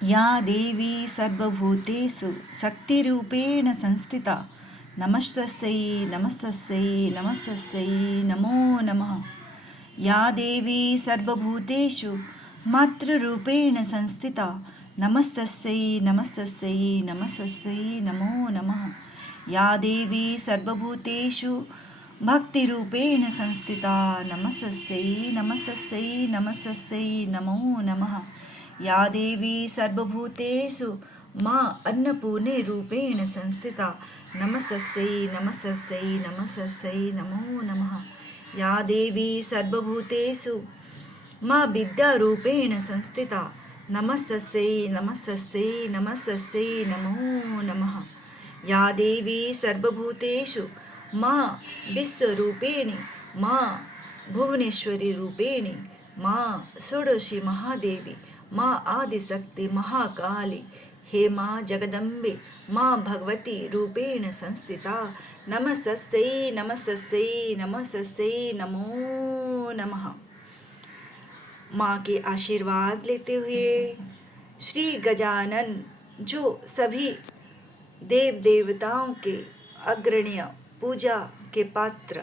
या देवी सर्वभूतेषु शक्तिरूपेण संस्थिता नमस्तस्यै नमस्तस्यै नमस्तस्यै नमो नमः। या देवी सर्वभूतेषु मातृरूपेण संस्थिता नमस्तस्यै नमस्तस्यै नमस्तस्यै नमो नमः। या देवी सर्वभूतेषु भक्तिरूपेण संस्थिता नमस्तस्यै नमस्तस्यै नमस्तस्यै नमो नमः। या देवी सर्वभूतेषु मां अन्नपूर्णे रूपेण संस्थिता नमस्तस्यै नमस्तस्यै नमस्तस्यै नमो नमः। या देवी सर्वभूतेषु मां विद्यारूपेण संस्थिता नमस्तस्यै नमस्तस्यै नमस्तस्यै नमो नमः। या देवी सर्वभूतेषु मां विश्वरूपिणी मां भुवनेश्वरी रूपिणी मां षोडशी महादेवी मां आदिशक्ति महाकाली हे मां जगदम्बे मां भगवती रूपेण संस्थिता नमस्तस्यै नमस्तस्यै नमस्तस्यै नमो नमः। माँ के आशीर्वाद लेते हुए श्री गजानन जो सभी देव देवताओं के अग्रणीय पूजा के पात्र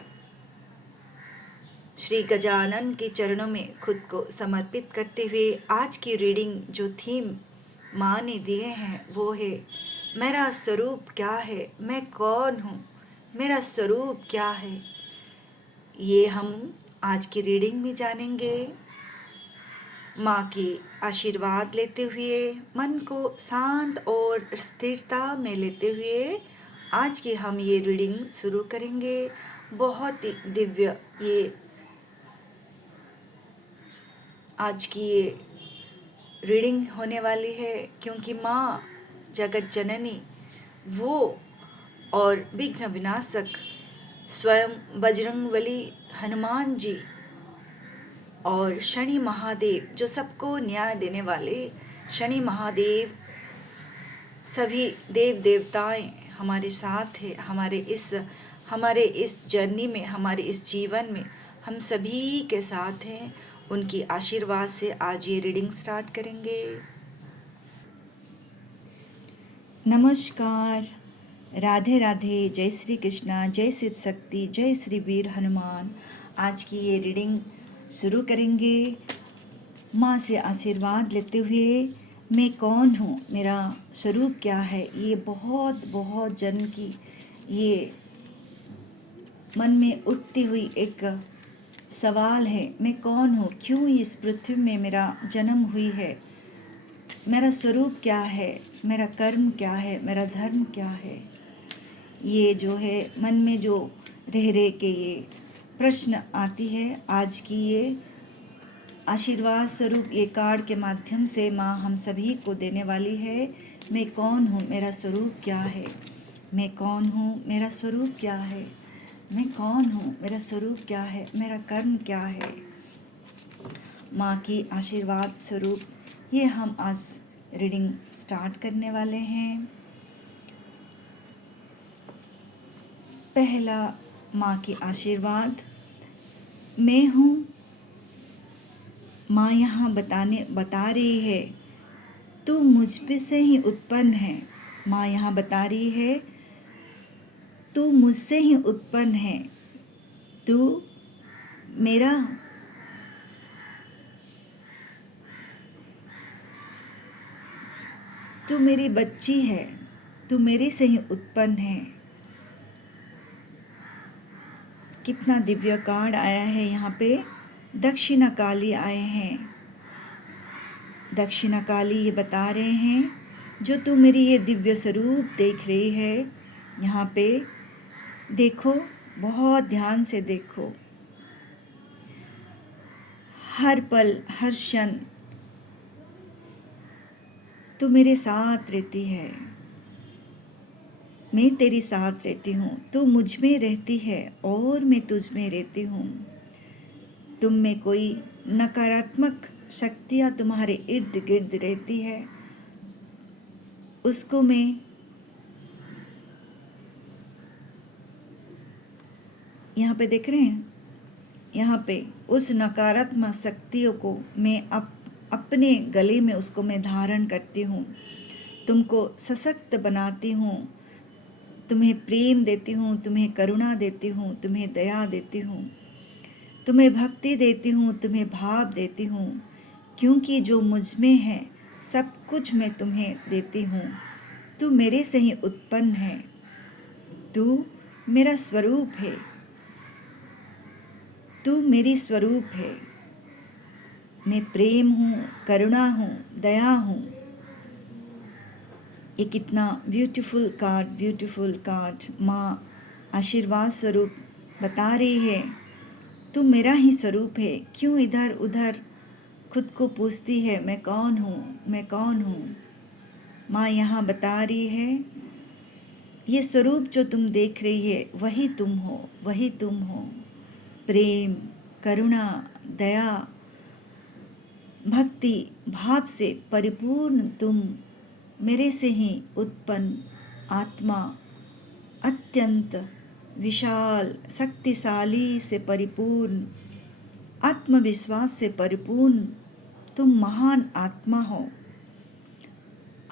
श्री गजानन के चरणों में खुद को समर्पित करते हुए आज की रीडिंग जो थीम माँ ने दिए हैं वो है मेरा स्वरूप क्या है, मैं कौन हूँ, मेरा स्वरूप क्या है। ये हम आज की रीडिंग में जानेंगे। माँ के आशीर्वाद लेते हुए मन को शांत और स्थिरता में लेते हुए आज की हम ये रीडिंग शुरू करेंगे। बहुत ही दिव्य ये आज की ये रीडिंग होने वाली है क्योंकि माँ जगत जननी वो और विघ्न विनाशक स्वयं बजरंगबली हनुमान जी और शनि महादेव जो सबको न्याय देने वाले शनि महादेव सभी देव देवताएं हमारे साथ है। हमारे इस जर्नी में, हमारे इस जीवन में हम सभी के साथ हैं। उनकी आशीर्वाद से आज ये रीडिंग स्टार्ट करेंगे। नमस्कार, राधे राधे, जय श्री कृष्णा, जय शिव शक्ति, जय श्री वीर हनुमान। आज की ये रीडिंग शुरू करेंगे। माँ से आशीर्वाद लेते हुए मैं कौन हूँ, मेरा स्वरूप क्या है, ये बहुत बहुत जन की ये मन में उठती हुई एक सवाल है। मैं कौन हूँ, क्यों इस पृथ्वी में मेरा जन्म हुई है, मेरा स्वरूप क्या है, मेरा कर्म क्या है, मेरा धर्म क्या है। ये जो है मन में जो रह रह के ये प्रश्न आती है, आज की ये आशीर्वाद स्वरूप ये कार्ड के माध्यम से माँ हम सभी को देने वाली है। मैं कौन हूँ, मेरा स्वरूप क्या है, मैं कौन हूँ, मेरा स्वरूप क्या है, मैं कौन हूँ, मेरा स्वरूप क्या है, मेरा कर्म क्या है। माँ की आशीर्वाद स्वरूप ये हम आज रीडिंग स्टार्ट करने वाले हैं। पहला माँ की आशीर्वाद, मैं हूँ। माँ यहाँ बता रही है तू मुझ पे से ही उत्पन्न है। माँ यहाँ बता रही है तू मुझसे ही उत्पन्न है, तू मेरा तू मेरी बच्ची है, तू मेरे से ही उत्पन्न है। कितना दिव्य कार्ड आया है यहाँ पे। दक्षिणा काली आए हैं। दक्षिणा काली ये बता रहे हैं जो तू मेरी ये दिव्य स्वरूप देख रही है, यहाँ पे देखो, बहुत ध्यान से देखो। हर पल हर क्षण तू मेरे साथ रहती है, मैं तेरी साथ रहती हूँ। तू मुझ में रहती है और मैं तुझ में रहती हूँ। तुम में कोई नकारात्मक शक्तियाँ तुम्हारे इर्द गिर्द रहती है, उसको मैं यहाँ पे देख रहे हैं, यहाँ पे उस नकारात्मक शक्तियों को मैं अब अपने गले में उसको मैं धारण करती हूँ। तुमको सशक्त बनाती हूँ, तुम्हें प्रेम देती हूँ, तुम्हें करुणा देती हूँ, तुम्हें दया देती हूँ, तुम्हें भक्ति देती हूँ, तुम्हें भाव देती हूँ, क्योंकि जो मुझ में है सब कुछ मैं तुम्हें देती हूँ। तू मेरे से ही उत्पन्न है, तू मेरा स्वरूप है, तू मेरी स्वरूप है। मैं प्रेम हूँ, करुणा हूँ, दया हूँ। ये कितना ब्यूटीफुल कार्ड माँ आशीर्वाद स्वरूप बता रही है। तू मेरा ही स्वरूप है, क्यों इधर उधर खुद को पूछती है मैं कौन हूँ, मैं कौन हूँ। माँ यहाँ बता रही है ये स्वरूप जो तुम देख रही है वही तुम हो, वही तुम हो। प्रेम, करुणा, दया, भक्ति भाव से परिपूर्ण तुम मेरे से ही उत्पन्न आत्मा, अत्यंत विशाल शक्तिशाली से परिपूर्ण, आत्मविश्वास से परिपूर्ण तुम महान आत्मा हो।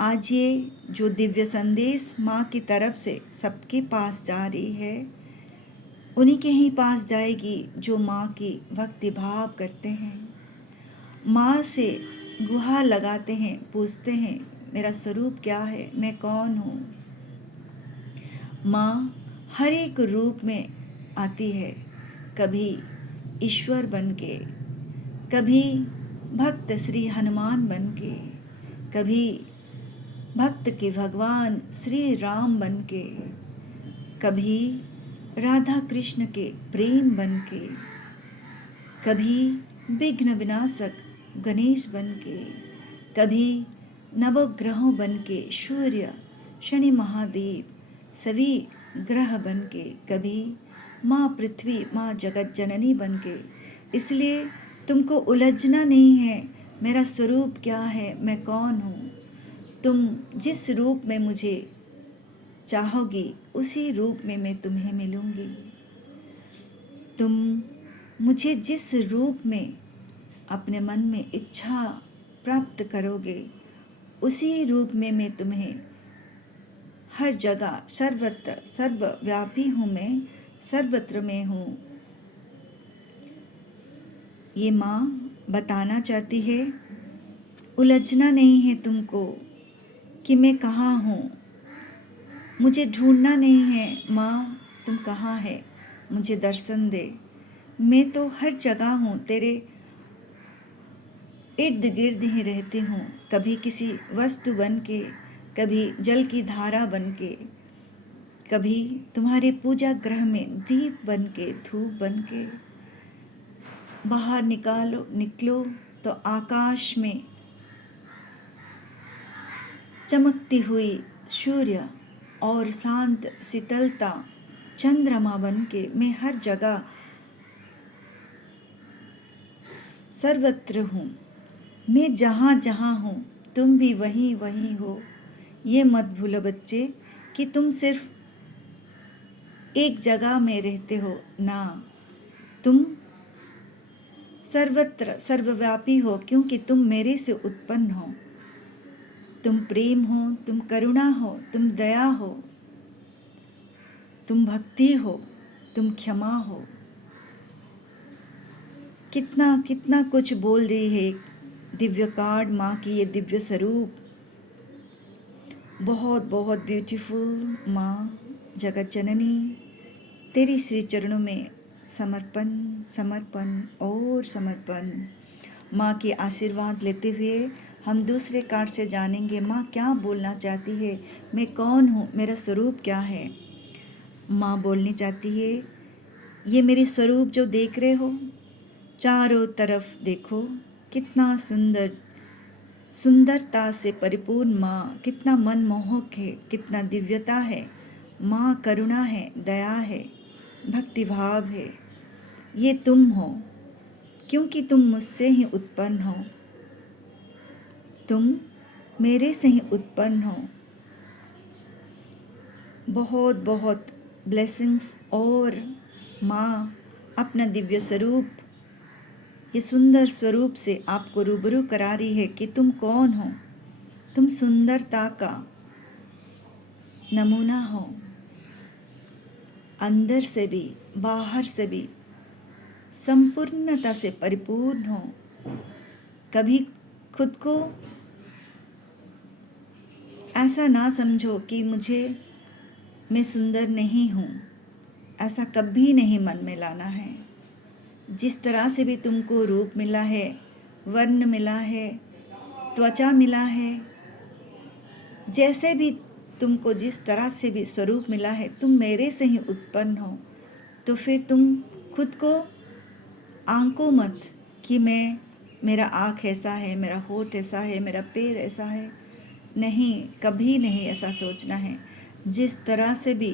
आज ये जो दिव्य संदेश माँ की तरफ से सबके पास जा रही है, उन्हीं के ही पास जाएगी जो माँ की भक्ति भाव करते हैं, माँ से गुहार लगाते हैं, पूछते हैं मेरा स्वरूप क्या है, मैं कौन हूँ। माँ हर एक रूप में आती है, कभी ईश्वर बन के, कभी भक्त श्री हनुमान बन के, कभी भक्त के भगवान श्री राम बन के, कभी राधा कृष्ण के प्रेम बन के, कभी विघ्न विनाशक गणेश बन के, कभी नवग्रहों बन के सूर्य शनि महादेव सभी ग्रह बन के, कभी माँ पृथ्वी माँ जगत जननी बन के। इसलिए तुमको उलझना नहीं है मेरा स्वरूप क्या है, मैं कौन हूँ। तुम जिस रूप में मुझे चाहोगी उसी रूप में मैं तुम्हें मिलूँगी। तुम मुझे जिस रूप में अपने मन में इच्छा प्राप्त करोगे उसी रूप में मैं तुम्हें हर जगह सर्वत्र सर्वव्यापी हूँ, मैं सर्वत्र में हूँ। ये माँ बताना चाहती है उलझना नहीं है तुमको कि मैं कहाँ हूँ, मुझे ढूंढना नहीं है माँ तुम कहाँ है, मुझे दर्शन दे। मैं तो हर जगह हूँ, तेरे इर्द गिर्द ही रहती हूँ, कभी किसी वस्तु बन के, कभी जल की धारा बन के, कभी तुम्हारे पूजा ग्रह में दीप बन के, धूप बन के। बाहर निकलो तो आकाश में चमकती हुई सूर्य और शांत शीतलता चंद्रमा बन के मैं हर जगह सर्वत्र हूँ। मैं जहाँ जहाँ हूँ तुम भी वहीं वहीं हो। ये मत भूलो बच्चे कि तुम सिर्फ एक जगह में रहते हो ना, तुम सर्वत्र सर्वव्यापी हो, क्योंकि तुम मेरे से उत्पन्न हो। तुम प्रेम हो, तुम करुणा हो, तुम दया हो, तुम भक्ति हो, तुम क्षमा हो। कितना कितना कुछ बोल रही है दिव्य कार्ड माँ की, ये दिव्य स्वरूप बहुत बहुत ब्यूटीफुल। माँ जगत जननी तेरी श्री चरणों में समर्पण समर्पण और समर्पण। माँ के आशीर्वाद लेते हुए हम दूसरे कार्ड से जानेंगे माँ क्या बोलना चाहती है, मैं कौन हूँ, मेरा स्वरूप क्या है। माँ बोलनी चाहती है ये मेरी स्वरूप जो देख रहे हो, चारों तरफ देखो कितना सुंदर सुंदरता से परिपूर्ण माँ, कितना मनमोहक है, कितना दिव्यता है। माँ करुणा है, दया है, भक्तिभाव है। ये तुम हो, क्योंकि तुम मुझसे ही उत्पन्न हो, तुम मेरे से ही उत्पन्न हो। बहुत बहुत ब्लेसिंग्स। और माँ अपना दिव्य स्वरूप ये सुंदर स्वरूप से आपको रूबरू करा रही है कि तुम कौन हो। तुम सुंदरता का नमूना हो, अंदर से भी बाहर से भी संपूर्णता से परिपूर्ण हो। कभी खुद को ऐसा ना समझो कि मैं सुंदर नहीं हूँ, ऐसा कभी नहीं मन में लाना है। जिस तरह से भी तुमको रूप मिला है, वर्ण मिला है, त्वचा मिला है, जैसे भी तुमको जिस तरह से भी स्वरूप मिला है, तुम मेरे से ही उत्पन्न हो। तो फिर तुम खुद को आंको मत कि मेरा आँख ऐसा है, मेरा होठ ऐसा है, मेरा पैर ऐसा है। नहीं, कभी नहीं ऐसा सोचना है। जिस तरह से भी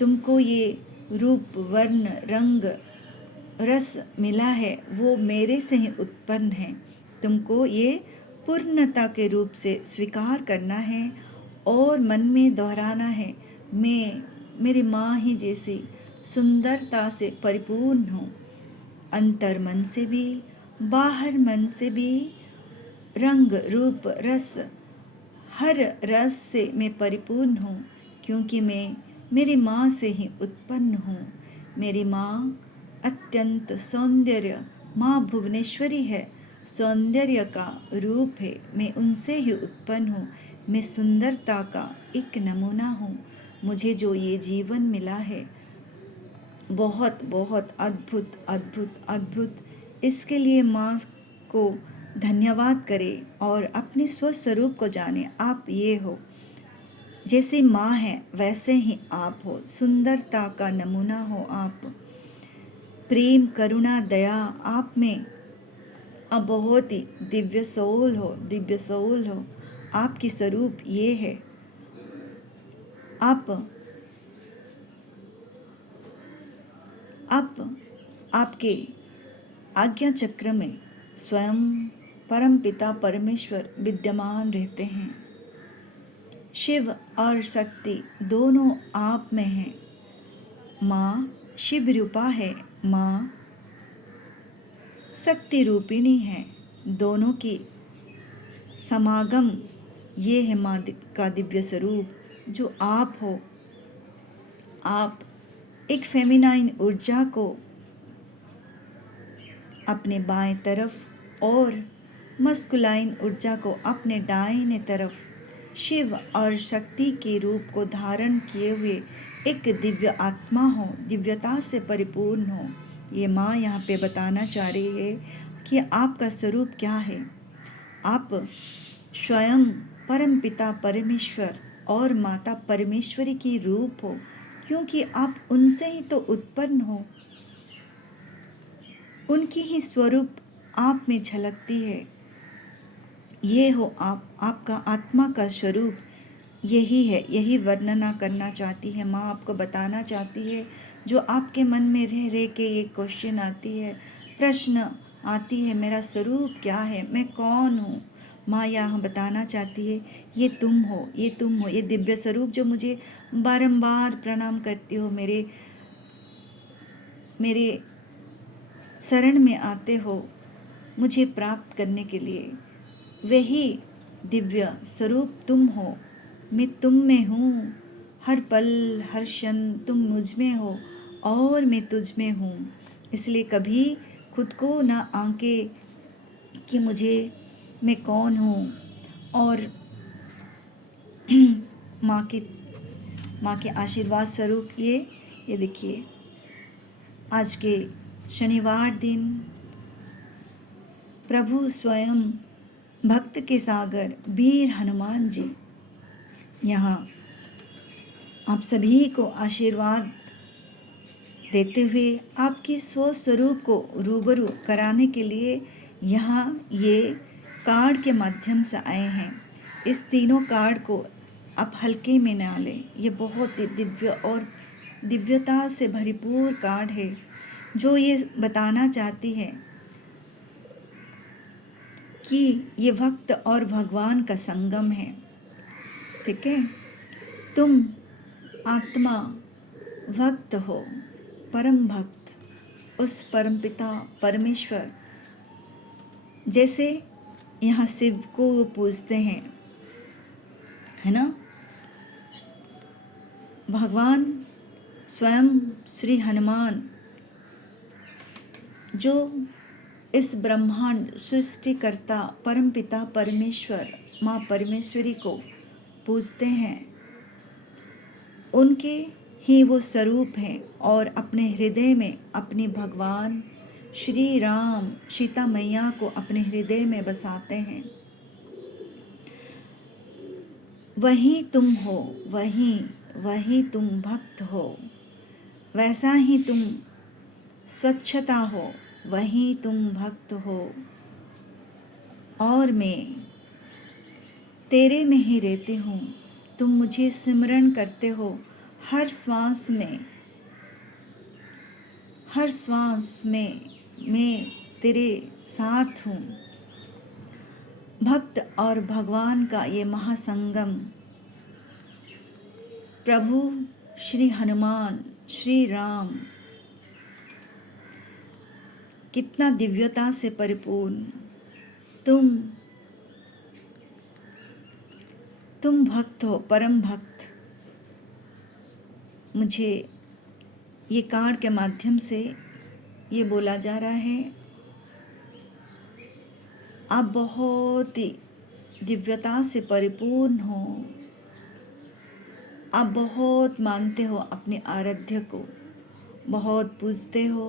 तुमको ये रूप, वर्ण, रंग, रस मिला है, वो मेरे से ही उत्पन्न है। तुमको ये पूर्णता के रूप से स्वीकार करना है और मन में दोहराना है, मैं मेरी माँ ही जैसी सुंदरता से परिपूर्ण हूँ। अंतर मन से भी, बाहर मन से भी, रंग, रूप, रस, हर रस से मैं परिपूर्ण हूँ, क्योंकि मैं मेरी माँ से ही उत्पन्न हूँ। मेरी माँ अत्यंत सौंदर्य, माँ भुवनेश्वरी है, सौंदर्य का रूप है। मैं उनसे ही उत्पन्न हूँ। मैं सुंदरता का एक नमूना हूँ। मुझे जो ये जीवन मिला है, बहुत बहुत अद्भुत अद्भुत अद्भुत। इसके लिए माँ को धन्यवाद करें और अपने स्वस्वरूप को जाने। आप ये हो, जैसे माँ है वैसे ही आप हो, सुंदरता का नमूना हो आप। प्रेम, करुणा, दया आप में अब बहुत ही दिव्य सोल हो, दिव्य सोल हो। आपकी स्वरूप ये है। आप आपके आज्ञा चक्र में स्वयं परमपिता परमेश्वर विद्यमान रहते हैं। शिव और शक्ति दोनों आप में हैं। माँ शिव रूपा है, माँ शक्ति रूपिणी है। दोनों की समागम ये है माँ का दिव्य स्वरूप जो आप हो। आप एक फेमिनाइन ऊर्जा को अपने बाएं तरफ और मस्कुलाइन ऊर्जा को अपने दाहिने तरफ, शिव और शक्ति के रूप को धारण किए हुए एक दिव्य आत्मा हो, दिव्यता से परिपूर्ण हो। ये माँ यहाँ पे बताना चाह रही है कि आपका स्वरूप क्या है। आप स्वयं परमपिता परमेश्वर और माता परमेश्वरी की रूप हो, क्योंकि आप उनसे ही तो उत्पन्न हो। उनकी ही स्वरूप आप में झलकती है। ये हो आप, आपका आत्मा का स्वरूप यही है। यही वर्णना करना चाहती है माँ, आपको बताना चाहती है। जो आपके मन में रह रह के ये क्वेश्चन आती है, प्रश्न आती है, मेरा स्वरूप क्या है, मैं कौन हूँ। माँ यहाँ बताना चाहती है, ये तुम हो, ये तुम हो। ये दिव्य स्वरूप जो मुझे बारंबार प्रणाम करती हो, मेरे शरण में आते हो मुझे प्राप्त करने के लिए, वही दिव्य स्वरूप तुम हो। मैं तुम में हूँ। हर पल हर क्षण तुम मुझ में हो और मैं तुझ में हूँ। इसलिए कभी खुद को ना आंके कि मैं कौन हूँ। और माँ के आशीर्वाद स्वरूप ये देखिए, आज के शनिवार दिन प्रभु स्वयं भक्त के सागर वीर हनुमान जी यहाँ आप सभी को आशीर्वाद देते हुए आपकी स्वस्वरूप को रूबरू कराने के लिए यहाँ ये कार्ड के माध्यम से आए हैं। इस तीनों कार्ड को आप हल्के में ना लें। ये बहुत ही दिव्य और दिव्यता से भरपूर कार्ड है, जो ये बताना चाहती है कि ये भक्त और भगवान का संगम है। ठीक है, तुम आत्मा भक्त हो, परम भक्त। उस परमपिता परमेश्वर जैसे यहाँ शिव को वो पूजते हैं, है ना। भगवान स्वयं श्री हनुमान जो इस ब्रह्मांड सृष्टिकर्ता परमपिता परमेश्वर माँ परमेश्वरी को पूजते हैं, उनके ही वो स्वरूप हैं और अपने हृदय में अपने भगवान श्री राम सीता मैया को अपने हृदय में बसाते हैं। वही तुम हो, वही तुम भक्त हो, वैसा ही तुम स्वच्छता हो, वही तुम भक्त हो। और मैं तेरे में ही रहती हूँ, तुम मुझे सिमरण करते हो हर श्वास में, हर श्वास में मैं तेरे साथ हूँ। भक्त और भगवान का ये महासंगम प्रभु श्री हनुमान श्री राम कितना दिव्यता से परिपूर्ण। तुम भक्त हो, परम भक्त। मुझे ये कार्ड के माध्यम से ये बोला जा रहा है, आप बहुत ही दिव्यता से परिपूर्ण हो, आप बहुत मानते हो अपने आराध्य को, बहुत पूजते हो,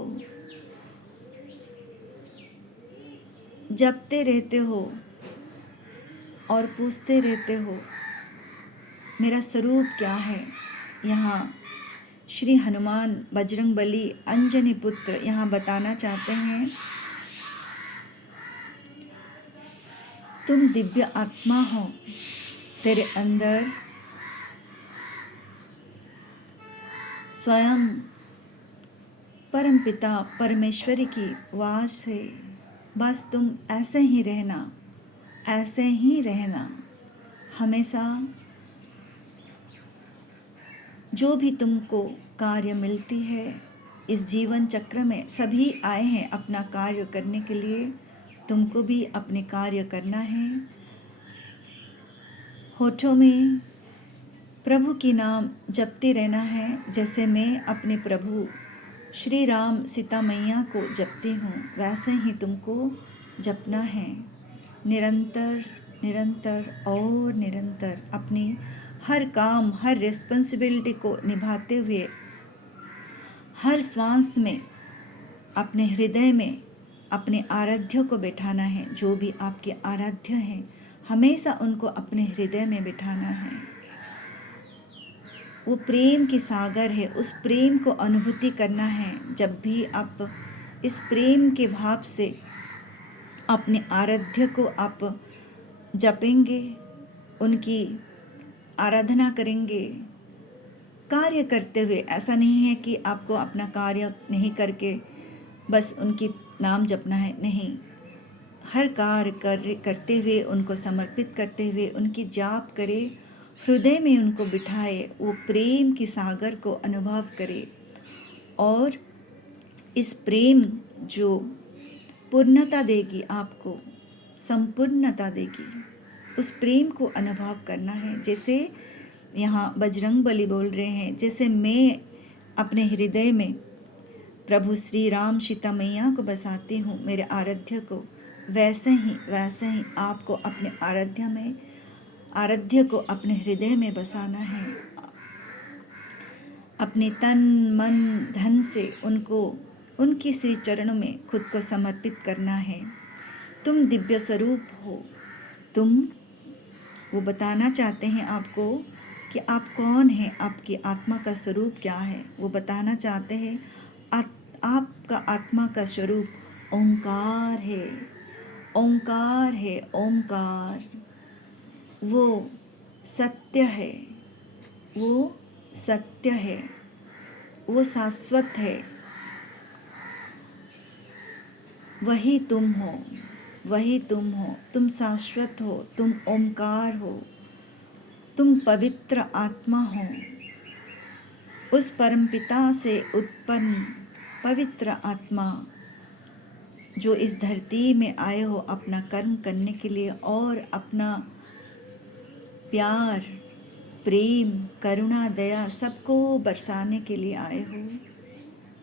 जपते रहते हो और पूछते रहते हो मेरा स्वरूप क्या है। यहाँ श्री हनुमान बजरंगबली अंजनी पुत्र यहाँ बताना चाहते हैं, तुम दिव्य आत्मा हो, तेरे अंदर स्वयं परमपिता परमेश्वरी की वास है। बस तुम ऐसे ही रहना, ऐसे ही रहना। हमेशा जो भी तुमको कार्य मिलती है इस जीवन चक्र में, सभी आए हैं अपना कार्य करने के लिए, तुमको भी अपने कार्य करना है। होठों में प्रभु की नाम जपते रहना है, जैसे मैं अपने प्रभु श्री राम सीता मैया को जपती हूँ, वैसे ही तुमको जपना है। निरंतर निरंतर और निरंतर अपनी हर काम, हर रिस्पॉन्सिबिलिटी को निभाते हुए हर श्वास में अपने हृदय में अपने आराध्य को बिठाना है। जो भी आपके आराध्य हैं, हमेशा उनको अपने हृदय में बिठाना है। वो प्रेम की सागर है, उस प्रेम को अनुभूति करना है। जब भी आप इस प्रेम के भाव से अपने आराध्य को आप जपेंगे, उनकी आराधना करेंगे, कार्य करते हुए, ऐसा नहीं है कि आपको अपना कार्य नहीं करके बस उनकी नाम जपना है, नहीं, हर कार्य करते हुए, उनको समर्पित करते हुए उनकी जाप करे, हृदय में उनको बिठाए, वो प्रेम की सागर को अनुभव करे और इस प्रेम जो पूर्णता देगी, आपको संपूर्णता देगी, उस प्रेम को अनुभव करना है। जैसे यहाँ बजरंगबली बोल रहे हैं, जैसे मैं अपने हृदय में प्रभु श्री राम सीता मैया को बसाती हूँ, मेरे आराध्य को, वैसे ही आपको अपने आराध्य को अपने हृदय में बसाना है। अपने तन मन धन से उनको उनकी श्री चरणों में खुद को समर्पित करना है। तुम दिव्य स्वरूप हो, वो बताना चाहते हैं आपको कि आप कौन हैं, आपकी आत्मा का स्वरूप क्या है। वो बताना चाहते हैं आपका आत्मा का स्वरूप ओंकार है, ओंकार है, ओंकार। वो सत्य है, वो सत्य है, वो शाश्वत है। वही तुम हो, वही तुम हो, तुम शाश्वत हो, तुम ओंकार हो, तुम पवित्र आत्मा हो, उस परमपिता से उत्पन्न पवित्र आत्मा जो इस धरती में आए हो अपना कर्म करने के लिए और अपना प्यार, प्रेम, करुणा, दया सबको बरसाने के लिए आए हो।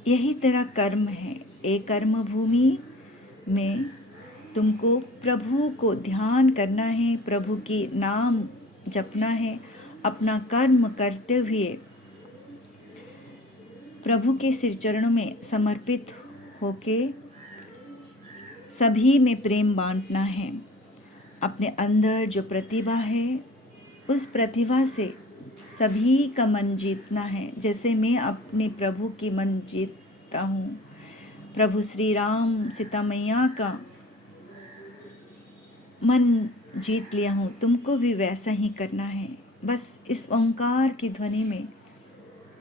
यही तेरा कर्म है। एक कर्म भूमि में तुमको प्रभु को ध्यान करना है, प्रभु की नाम जपना है, अपना कर्म करते हुए प्रभु के श्री चरणों में समर्पित होके सभी में प्रेम बांटना है। अपने अंदर जो प्रतिभा है उस प्रतिभा से सभी का मन जीतना है। जैसे मैं अपने प्रभु की मन जीतता हूँ, प्रभु श्री राम सीता मैया का मन जीत लिया हूँ, तुमको भी वैसा ही करना है। बस इस ओंकार की ध्वनि में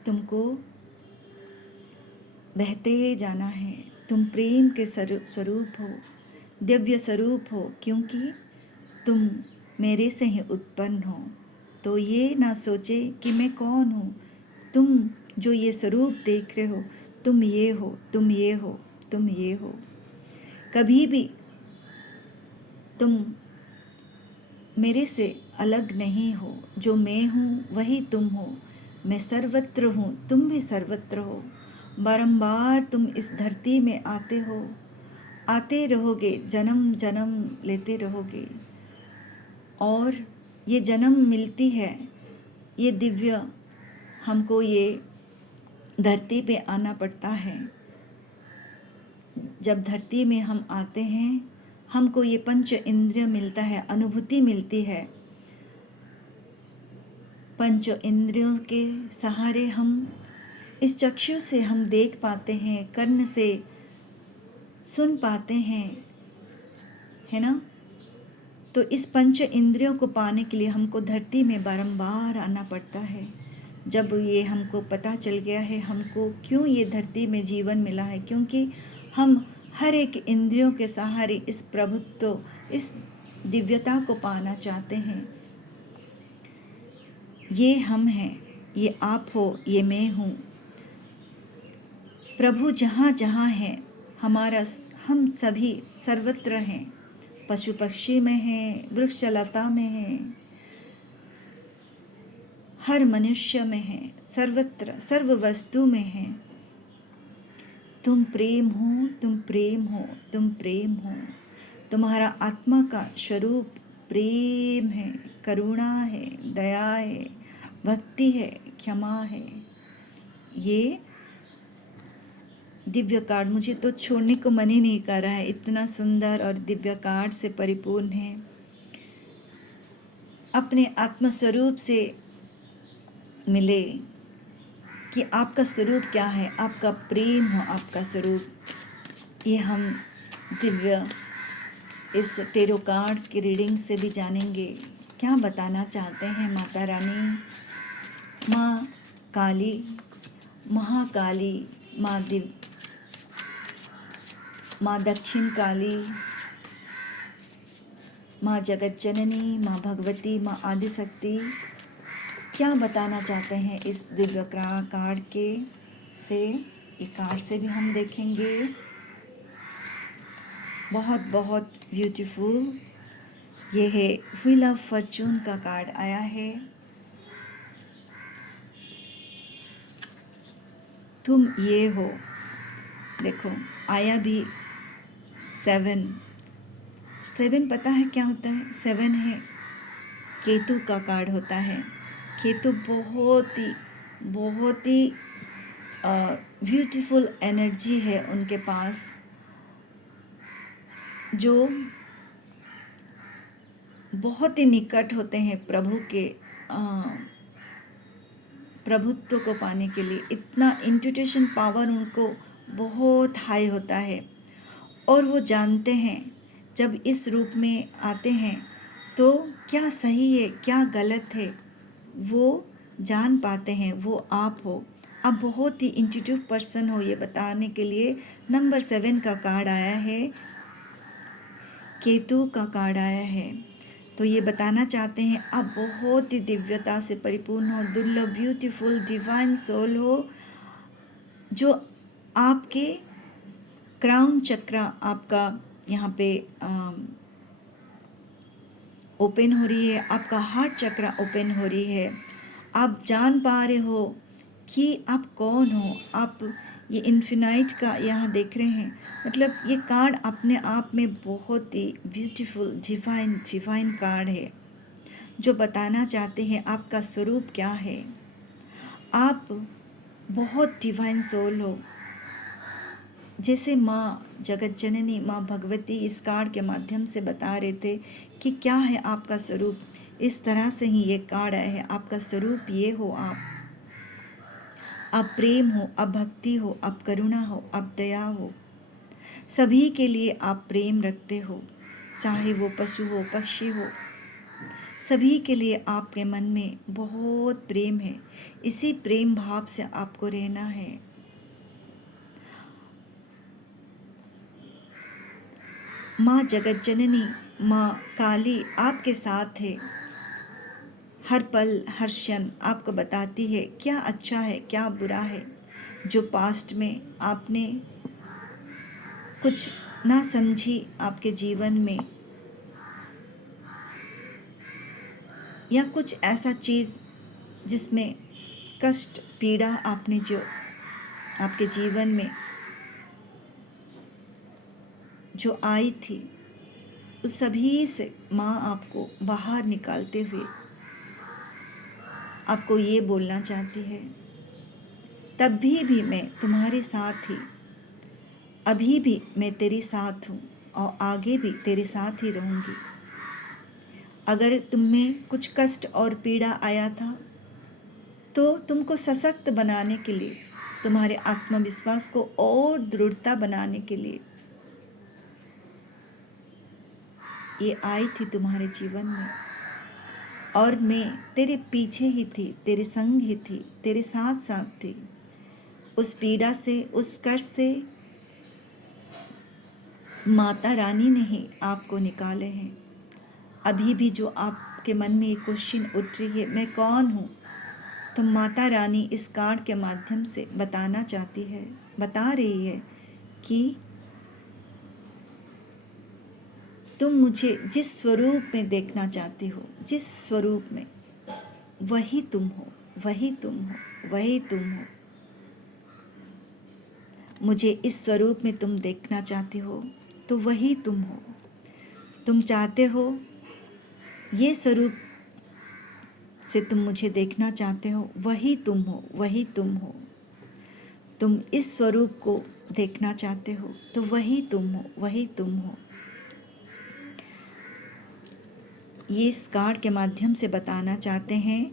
तुमको बहते जाना है। तुम प्रेम के स्वरूप हो, दिव्य स्वरूप हो, क्योंकि तुम मेरे से ही उत्पन्न हो। तो ये ना सोचे कि मैं कौन हूँ। तुम जो ये स्वरूप देख रहे हो, तुम ये हो, तुम ये हो, तुम ये हो। कभी भी तुम मेरे से अलग नहीं हो। जो मैं हूँ वही तुम हो। मैं सर्वत्र हूँ, तुम भी सर्वत्र हो। बारंबार तुम इस धरती में आते हो, आते रहोगे, जन्म जन्म लेते रहोगे। और ये जन्म मिलती है, ये दिव्य हमको ये धरती पे आना पड़ता है। जब धरती में हम आते हैं, हमको ये पंच इंद्रिय मिलता है, अनुभूति मिलती है। पंच इंद्रियों के सहारे हम इस चक्षु से हम देख पाते हैं, कर्ण से सुन पाते हैं, है ना। तो इस पंच इंद्रियों को पाने के लिए हमको धरती में बारंबार आना पड़ता है। जब ये हमको पता चल गया है हमको क्यों ये धरती में जीवन मिला है, क्योंकि हम हर एक इंद्रियों के सहारे इस प्रभुत्व, इस दिव्यता को पाना चाहते हैं। ये हम हैं, ये आप हो, ये मैं हूँ। प्रभु जहाँ जहाँ हैं, हमारा हम सभी सर्वत्र हैं। पशु पक्षी में हैं, वृक्ष लता में हैं, हर मनुष्य में हैं, सर्वत्र सर्व वस्तु में हैं। तुम प्रेम हो, तुम प्रेम हो, तुम प्रेम हो। तुम्हारा आत्मा का स्वरूप प्रेम है, करुणा है, दया है, भक्ति है, क्षमा है। ये दिव्य कार्ड मुझे तो छोड़ने को मन ही नहीं कर रहा है, इतना सुंदर और दिव्य कार्ड से परिपूर्ण है। अपने आत्मस्वरूप से मिले कि आपका स्वरूप क्या है, आपका प्रेम हो, आपका स्वरूप। ये हम दिव्य इस टेरो कार्ड की रीडिंग से भी जानेंगे। क्या बताना चाहते हैं माता रानी, माँ काली, महाकाली, माँ दक्षिण काली, माँ जगत जननी, माँ भगवती, माँ आदिशक्ति क्या बताना चाहते हैं इस दिव्य कार्ड के से। एक कार्ड से भी हम देखेंगे। बहुत बहुत ब्यूटीफुल ये है, व्हील ऑफ फॉर्चून का कार्ड आया है। तुम ये हो, देखो आया भी 7 पता है क्या होता है? 7 है केतु का कार्ड होता है। केतु बहुत ही ब्यूटीफुल एनर्जी है उनके पास, जो बहुत ही निकट होते हैं प्रभु के प्रभुत्व को पाने के लिए। इतना इंट्यूशन पावर उनको बहुत हाई होता है और वो जानते हैं जब इस रूप में आते हैं तो क्या सही है क्या गलत है, वो जान पाते हैं। वो आप हो, आप बहुत ही इंट्यूटिव पर्सन हो, ये बताने के लिए नंबर 7 का कार्ड आया है, केतु का कार्ड आया है। तो ये बताना चाहते हैं आप बहुत ही दिव्यता से परिपूर्ण हो, दुर्लभ, ब्यूटीफुल, डिवाइन सोल हो, जो आपके क्राउन चक्र आपका यहाँ पे ओपन हो रही है, आपका हार्ट चक्र ओपन हो रही है। आप जान पा रहे हो कि आप कौन हो। आप ये इन्फिनाइट का यहाँ देख रहे हैं, मतलब ये कार्ड अपने आप में बहुत ही ब्यूटीफुल डिवाइन कार्ड है, जो बताना चाहते हैं आपका स्वरूप क्या है। आप बहुत डिवाइन सोल हो। जैसे माँ जगत जननी, माँ भगवती इस कार्ड के माध्यम से बता रहे थे कि क्या है आपका स्वरूप, इस तरह से ही ये कार्ड आया है। आपका स्वरूप ये हो, आप प्रेम हो, आप भक्ति हो, आप करुणा हो, आप दया हो। सभी के लिए आप प्रेम रखते हो, चाहे वो पशु हो, पक्षी हो, सभी के लिए आपके मन में बहुत प्रेम है। इसी प्रेम भाव से आपको रहना है। माँ जगत जननी, माँ काली आपके साथ है। हर पल हर क्षण आपको बताती है क्या अच्छा है क्या बुरा है। जो पास्ट में आपने कुछ ना समझी आपके जीवन में, या कुछ ऐसा चीज़ जिसमें कष्ट पीड़ा आपने जो आपके जीवन में जो आई थी, उस सभी से माँ आपको बाहर निकालते हुए आपको ये बोलना चाहती है, तब भी मैं तुम्हारे साथ ही, अभी भी मैं तेरे साथ हूँ और आगे भी तेरे साथ ही रहूँगी। अगर तुम में कुछ कष्ट और पीड़ा आया था तो तुमको सशक्त बनाने के लिए, तुम्हारे आत्मविश्वास को और दृढ़ता बनाने के लिए ये आई थी तुम्हारे जीवन में। और मैं तेरे पीछे ही थी, तेरे संग ही थी, तेरे साथ साथ थी। उस पीड़ा से, उस कष्ट से माता रानी ने ही आपको निकाले हैं। अभी भी जो आपके मन में ये क्वेश्चन उठ रही है, मैं कौन हूँ, तो माता रानी इस कार्ड के माध्यम से बताना चाहती है, बता रही है कि तुम मुझे जिस स्वरूप में देखना चाहती हो, जिस स्वरूप में, वही तुम हो, वही तुम हो, वही तुम हो। मुझे इस स्वरूप में तुम देखना चाहती हो तो वही तुम हो। तुम चाहते हो ये स्वरूप से तुम मुझे देखना चाहते हो, वही तुम हो, वही तुम हो। तुम इस स्वरूप को देखना चाहते हो तो वही तुम हो, वही तुम हो। ये इस कार्ड के माध्यम से बताना चाहते हैं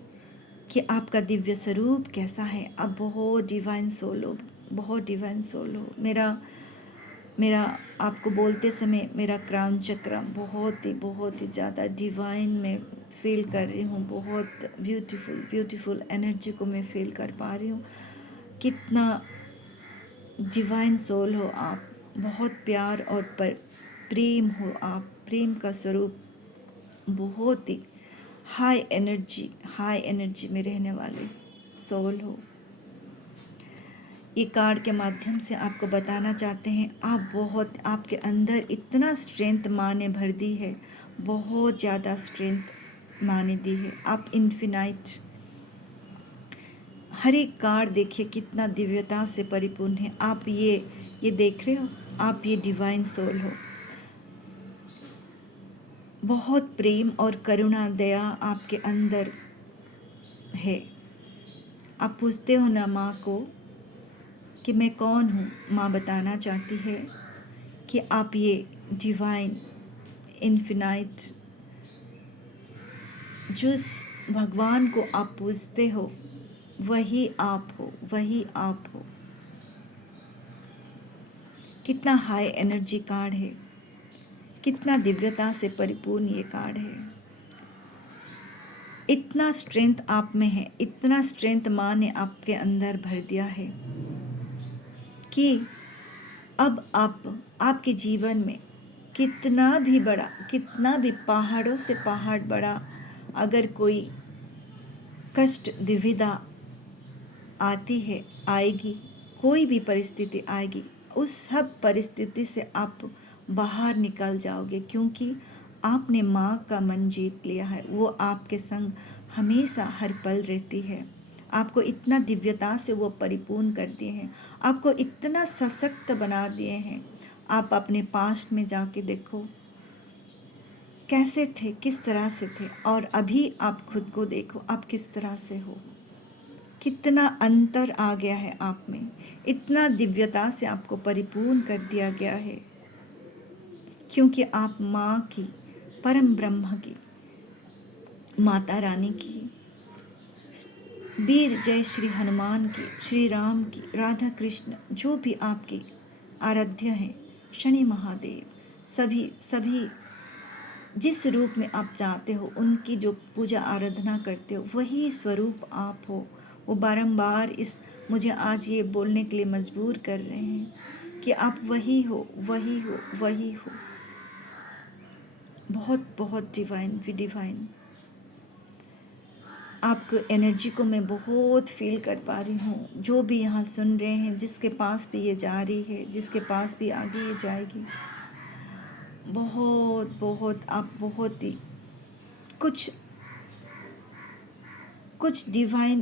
कि आपका दिव्य स्वरूप कैसा है। आप बहुत डिवाइन सोल हो, बहुत डिवाइन सोल हो। मेरा आपको बोलते समय मेरा क्राउन चक्र बहुत ही ज़्यादा डिवाइन में फील कर रही हूँ। बहुत ब्यूटीफुल एनर्जी को मैं फील कर पा रही हूँ। कितना डिवाइन सोल हो आप, बहुत प्यार और प्रेम हो आप, प्रेम का स्वरूप, बहुत ही हाई एनर्जी में रहने वाले सोल हो। ये कार्ड के माध्यम से आपको बताना चाहते हैं आपके अंदर इतना स्ट्रेंथ माँ ने भर दी है, बहुत ज़्यादा स्ट्रेंथ माँ ने दी है। आप इन्फिनाइट, हर एक कार्ड देखिए कितना दिव्यता से परिपूर्ण है। आप ये देख रहे हो, आप ये डिवाइन सोल हो। बहुत प्रेम और करुणा दया आपके अंदर है। आप पूछते हो ना माँ को कि मैं कौन हूँ। माँ बताना चाहती है कि आप ये डिवाइन इन्फिनाइट, जिस भगवान को आप पूजते हो, वही आप हो, वही आप हो। कितना हाई एनर्जी कार्ड है, कितना दिव्यता से परिपूर्ण ये कार्ड है। इतना स्ट्रेंथ आप में है, इतना स्ट्रेंथ माँ ने आपके अंदर भर दिया है कि अब आपके जीवन में कितना भी बड़ा, कितना भी पहाड़ों से पहाड़ बड़ा अगर कोई कष्ट दुविधा आती है, आएगी, कोई भी परिस्थिति आएगी उस सब परिस्थिति से आप बाहर निकल जाओगे, क्योंकि आपने माँ का मन जीत लिया है। वो आपके संग हमेशा हर पल रहती है। आपको इतना दिव्यता से वो परिपूर्ण कर दिए हैं, आपको इतना सशक्त बना दिए हैं। आप अपने पास्ट में जाके देखो कैसे थे, किस तरह से थे, और अभी आप खुद को देखो आप किस तरह से हो। कितना अंतर आ गया है आप में, इतना दिव्यता से आपको परिपूर्ण कर दिया गया है, क्योंकि आप माँ की, परम ब्रह्म की, माता रानी की, वीर जय श्री हनुमान की, श्री राम की, राधा कृष्ण, जो भी आपके आराध्य हैं, शनि महादेव, सभी सभी जिस रूप में आप चाहते हो, उनकी जो पूजा आराधना करते हो, वही स्वरूप आप हो। वो बारंबार इस मुझे आज ये बोलने के लिए मजबूर कर रहे हैं कि आप वही हो, वही हो, वही हो। बहुत बहुत डिवाइन, डिवाइन आपको एनर्जी को मैं बहुत फील कर पा रही हूँ। जो भी यहाँ सुन रहे हैं, जिसके पास भी ये जा रही है, जिसके पास भी आगे ये जाएगी, बहुत बहुत आप बहुत ही कुछ डिवाइन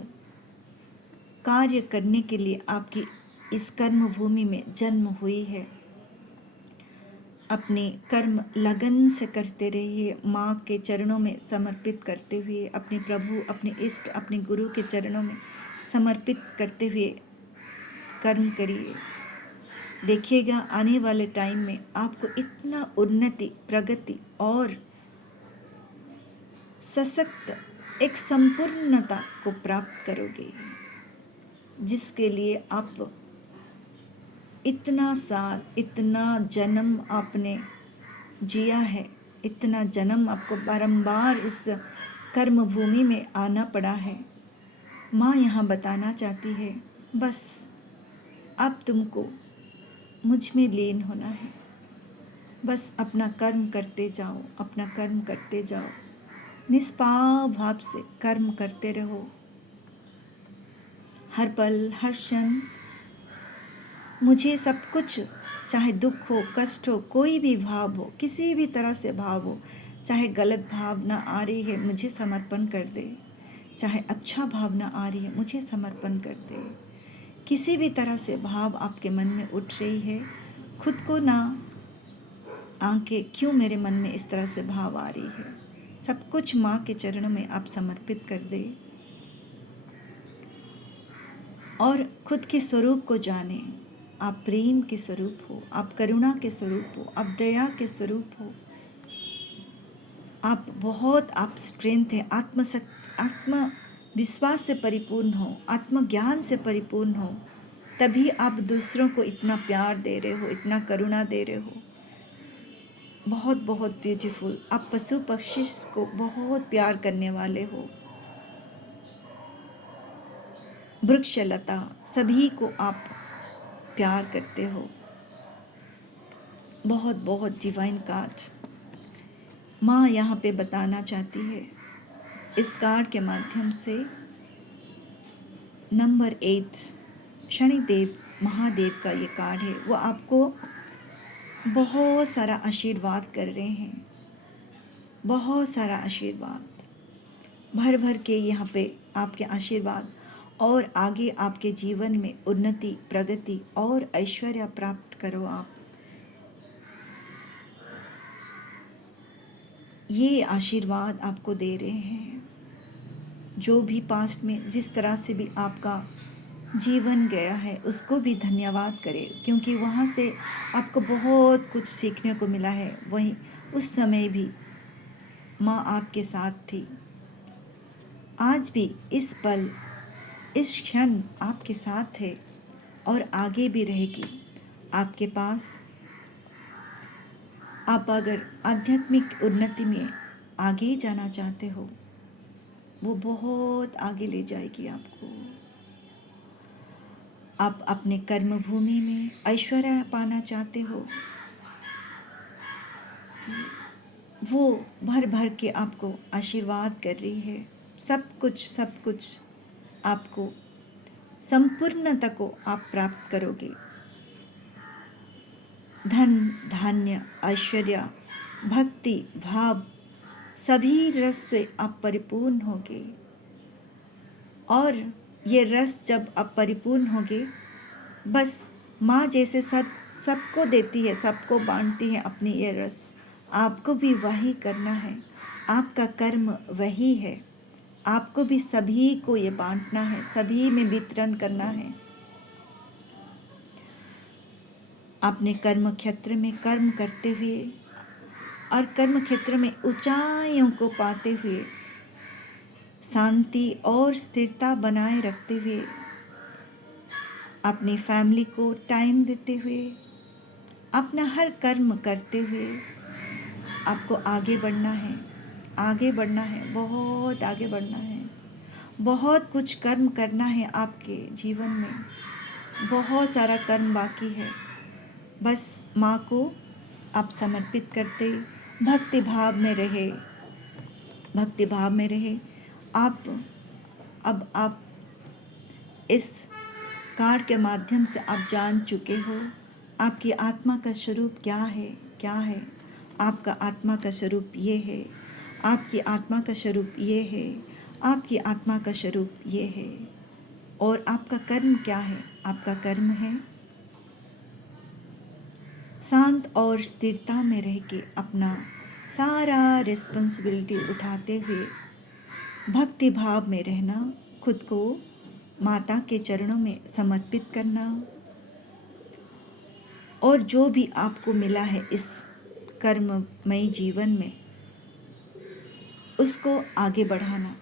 कार्य करने के लिए आपकी इस कर्म भूमि में जन्म हुई है। अपने कर्म लगन से करते रहिए, माँ के चरणों में समर्पित करते हुए, अपने प्रभु, अपने इष्ट, अपने गुरु के चरणों में समर्पित करते हुए कर्म करिए। देखिएगा आने वाले टाइम में आपको इतना उन्नति, प्रगति और सशक्त एक संपूर्णता को प्राप्त करोगे, जिसके लिए आप इतना साल, इतना जन्म आपने जिया है, इतना जन्म आपको बारंबार इस कर्म भूमि में आना पड़ा है। माँ यहाँ बताना चाहती है, बस अब तुमको मुझ में लीन होना है। बस अपना कर्म करते जाओ, अपना कर्म करते जाओ, निष्पाप भाव से कर्म करते रहो। हर पल, हर क्षण मुझे सब कुछ, चाहे दुख हो, कष्ट हो, कोई भी भाव हो, किसी भी तरह से भाव हो, चाहे गलत भावना आ रही है, मुझे समर्पण कर दे। चाहे अच्छा भावना आ रही है, मुझे समर्पण कर दे। किसी भी तरह से भाव आपके मन में उठ रही है, खुद को ना आंके क्यों मेरे मन में इस तरह से भाव आ रही है, सब कुछ माँ के चरणों में आप समर्पित कर दे और खुद के स्वरूप को जाने। आप प्रेम के स्वरूप हो, आप करुणा के स्वरूप हो, आप दया के स्वरूप हो, आप स्ट्रेंथ है, आत्मविश्वास से परिपूर्ण हो, आत्मज्ञान से परिपूर्ण हो, तभी आप दूसरों को इतना प्यार दे रहे हो, इतना करुणा दे रहे हो। बहुत बहुत ब्यूटीफुल। आप पशु पक्षी को बहुत प्यार करने वाले हो, वृक्ष लता सभी को आप प्यार करते हो। बहुत बहुत डिवाइन कार्ड माँ यहाँ पे बताना चाहती है। इस कार्ड के माध्यम से नंबर 8 शनिदेव महादेव का ये कार्ड है। वो आपको बहुत सारा आशीर्वाद कर रहे हैं, बहुत सारा आशीर्वाद भर भर के यहाँ पे आपके आशीर्वाद, और आगे आपके जीवन में उन्नति, प्रगति और ऐश्वर्य प्राप्त करो आप। ये आशीर्वाद आपको दे रहे हैं। जो भी पास्ट में जिस तरह से भी आपका जीवन गया है, उसको भी धन्यवाद करें, क्योंकि वहाँ से आपको बहुत कुछ सीखने को मिला है। वहीं उस समय भी माँ आपके साथ थी, आज भी इस पल, इस क्षण आपके साथ है और आगे भी रहेगी आपके पास। आप अगर आध्यात्मिक उन्नति में आगे जाना चाहते हो, वो बहुत आगे ले जाएगी आपको। आप अपने कर्म भूमि में ऐश्वर्य पाना चाहते हो, वो भर भर के आपको आशीर्वाद कर रही है। सब कुछ आपको संपूर्णता को आप प्राप्त करोगे। धन, धान्य, ऐश्वर्य, भक्ति, भाव, सभी रस से आप परिपूर्ण होंगे। और ये रस जब आप परिपूर्ण होंगे, बस माँ जैसे सबको देती है, सबको बांटती है अपनी ये रस, आपको भी वही करना है। आपका कर्म वही है, आपको भी सभी को ये बांटना है, सभी में वितरण करना है। आपने कर्म क्षेत्र में कर्म करते हुए और कर्म क्षेत्र में ऊंचाइयों को पाते हुए, शांति और स्थिरता बनाए रखते हुए, अपनी फैमिली को टाइम देते हुए, अपना हर कर्म करते हुए आपको आगे बढ़ना है, आगे बढ़ना है, बहुत आगे बढ़ना है। बहुत कुछ कर्म करना है आपके जीवन में, बहुत सारा कर्म बाकी है। बस माँ को आप समर्पित करते भक्ति भाव में रहे, भक्ति भाव में रहे। अब आप इस कार्ड के माध्यम से आप जान चुके हो आपकी आत्मा का स्वरूप क्या है, क्या है। आपका आत्मा का स्वरूप ये है, आपकी आत्मा का स्वरूप ये है, आपकी आत्मा का स्वरूप ये है। और आपका कर्म क्या है? आपका कर्म है शांत और स्थिरता में रह के अपना सारा रिस्पॉन्सिबिलिटी उठाते हुए भक्ति भाव में रहना, खुद को माता के चरणों में समर्पित करना, और जो भी आपको मिला है इस कर्ममय जीवन में उसको आगे बढ़ाना,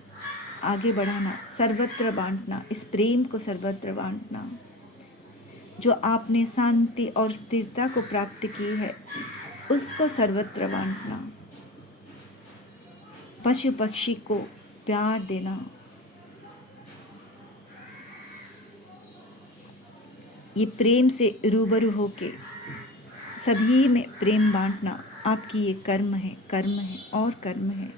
आगे बढ़ाना, सर्वत्र बांटना, इस प्रेम को सर्वत्र बांटना। जो आपने शांति और स्थिरता को प्राप्त की है उसको सर्वत्र बांटना, पशु पक्षी को प्यार देना, ये प्रेम से रूबरू होके सभी में प्रेम बांटना आपकी ये कर्म है, कर्म है और कर्म है।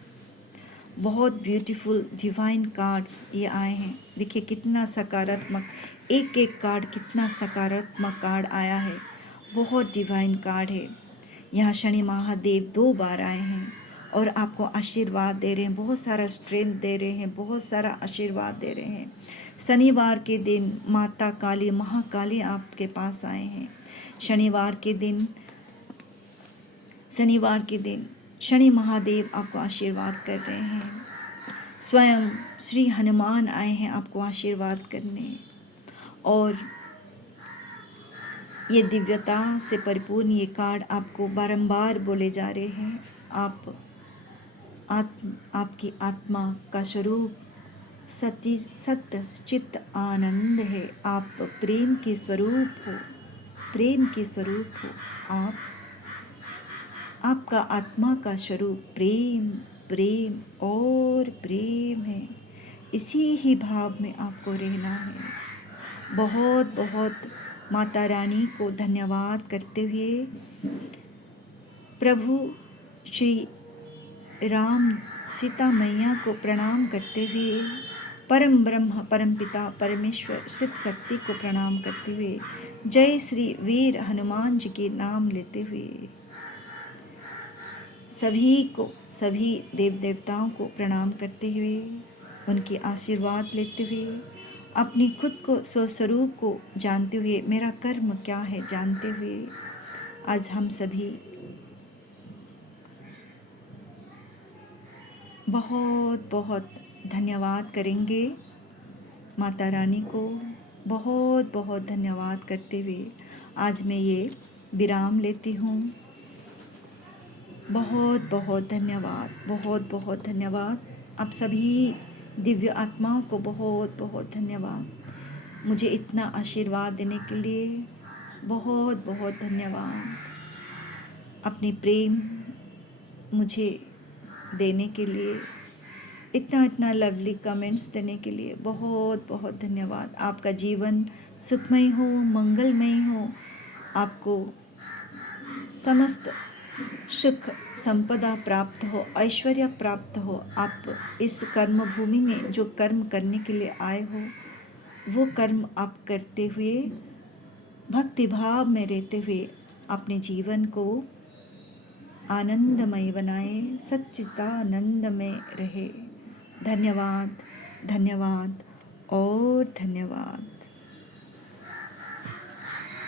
बहुत ब्यूटीफुल डिवाइन कार्ड्स ये आए हैं। देखिए कितना सकारात्मक, एक एक कार्ड कितना सकारात्मक कार्ड आया है, बहुत डिवाइन कार्ड है। यहाँ शनि महादेव 2 बार आए हैं और आपको आशीर्वाद दे रहे हैं, बहुत सारा स्ट्रेंथ दे रहे हैं, बहुत सारा आशीर्वाद दे रहे हैं। शनिवार के दिन माता काली, महाकाली आपके पास आए हैं। शनिवार के दिन शनि महादेव आपको आशीर्वाद कर रहे हैं। स्वयं श्री हनुमान आए हैं आपको आशीर्वाद करने, और ये दिव्यता से परिपूर्ण ये कार्ड आपको बारंबार बोले जा रहे हैं। आपकी आत्मा का स्वरूप सत्य चित्त आनंद है। आप प्रेम के स्वरूप हो, प्रेम के स्वरूप हो। आपका आत्मा का स्वरूप प्रेम, प्रेम और प्रेम है। इसी ही भाव में आपको रहना है। बहुत बहुत माता रानी को धन्यवाद करते हुए, प्रभु श्री राम सीता मैया को प्रणाम करते हुए, परम ब्रह्म परम पिता परमेश्वर शिव शक्ति को प्रणाम करते हुए, जय श्री वीर हनुमान जी के नाम लेते हुए, सभी देव देवताओं को प्रणाम करते हुए, उनके आशीर्वाद लेते हुए, अपनी खुद को स्वस्वरूप को जानते हुए, मेरा कर्म क्या है जानते हुए, आज हम सभी बहुत बहुत धन्यवाद करेंगे माता रानी को। बहुत बहुत धन्यवाद करते हुए आज मैं ये विराम लेती हूँ। बहुत बहुत धन्यवाद, बहुत बहुत धन्यवाद। आप सभी दिव्य आत्माओं को बहुत बहुत धन्यवाद। मुझे इतना आशीर्वाद देने के लिए बहुत बहुत धन्यवाद। अपनी प्रेम मुझे देने के लिए, इतना लवली कमेंट्स देने के लिए बहुत बहुत धन्यवाद। आपका जीवन सुखमय हो, मंगलमय हो, आपको समस्त सुख संपदा प्राप्त हो, ऐश्वर्य प्राप्त हो। आप इस कर्म भूमि में जो कर्म करने के लिए आए हो वो कर्म आप करते हुए, भक्ति भाव में रहते हुए अपने जीवन को आनंदमय बनाए, सच्चिदानंद में रहे। धन्यवाद, धन्यवाद और धन्यवाद।